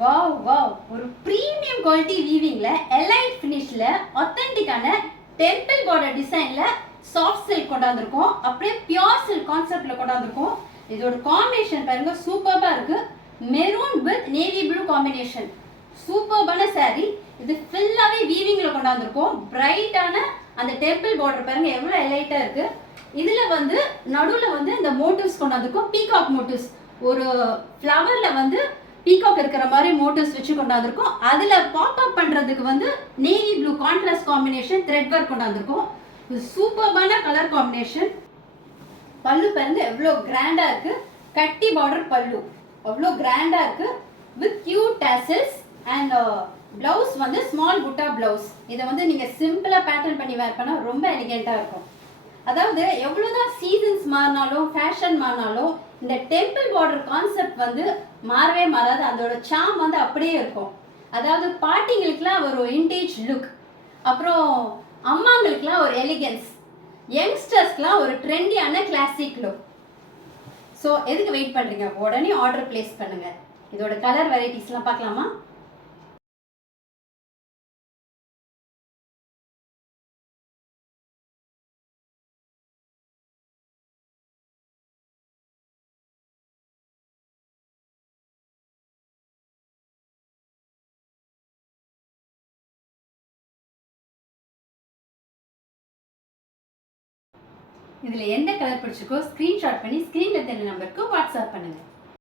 Wow wow, ஒரு premium quality வீவிங்ல elite ஃபினிஷ்ல ஆத்தென்டிக்கான டெம்பிள் பார்டர் டிசைன்ல சாஃப்ட் சில்க் கொண்டாந்துருக்கோம். அப்படியே பியூர் சில்க் கான்செப்ட்ல கொண்டாந்துருக்கோம். இதோட காம்பினேஷன் பாருங்க, சூப்பர்பா இருக்கு. Maroon with navy blue combination, சூப்பர்பான சாரி. இது ஃபுல்லாவே வீவிங்ல கொண்டாந்துருக்கோம். பிரைட்டான அந்த டெம்பிள் பார்டர் பாருங்க எவ்வளவு எலைட்டா இருக்கு. இதுல வந்து நடுவுல வந்து இந்த மோட்டிவ்ஸ் கொண்டாந்துருக்கோம். பீகாக் மோட்டிவ்ஸ், ஒரு ஃப்ளவர்ல வந்து பீகாக் இருக்கிற மாதிரி மோட்டிவ்ஸ் வச்சு கொண்டாந்துருக்கோம். அதுல பாப் அப் பண்றதுக்கு வந்து navy blue contrast combination thread work கொண்டாந்துருக்கோம். சூப்பர்பான கலர் காம்பினேஷன். பல்லு பாருங்க எவ்வளோ கிராண்டா இருக்கு. கட்டி பார்டர் பல்லு அவ்வளோ கிராண்டா இருக்கு with cute tassels. And blouse வந்து ஸ்மால் புட்டா பிளவுஸ். இதை வந்து நீங்க சிம்பிளா பேட்டர்ன் பண்ணி வேர் பண்ணா ரொம்ப எலிகென்ட்டா இருக்கும். அதாவது எவ்வளவுதான் சீசன்ஸ் மாறினாலும் ஃபேஷன் மாறினாலும் இந்த டெம்பிள் பார்டர் கான்செப்ட் வந்து மாறவே மாறாது. அதோட சாம் வந்து அப்படியே இருக்கும். அதாவது பாட்டிங்களுக்குலாம் ஒரு விண்டேஜ் லுக், அப்புறம் அம்மாங்களுக்குலாம் ஒரு எலிகன்ஸ், யங்ஸ்டர்ஸ்க்குலாம் ஒரு ட்ரெண்டியான கிளாசிக் லுக். ஸோ எதுக்கு வெயிட் பண்ணுறீங்க? உடனே ஆர்டர் பிளேஸ் பண்ணுங்க. இதோட கலர் வெரைட்டிஸ்லாம் பார்க்கலாமா? இதில் எந்த கலர் பிடிச்சிருக்கோ ஸ்க்ரீன்ஷாட் பண்ணி ஸ்க்ரீனில் தெரிஞ்ச நம்பருக்கு வாட்ஸ்அப் பண்ணுங்கள்.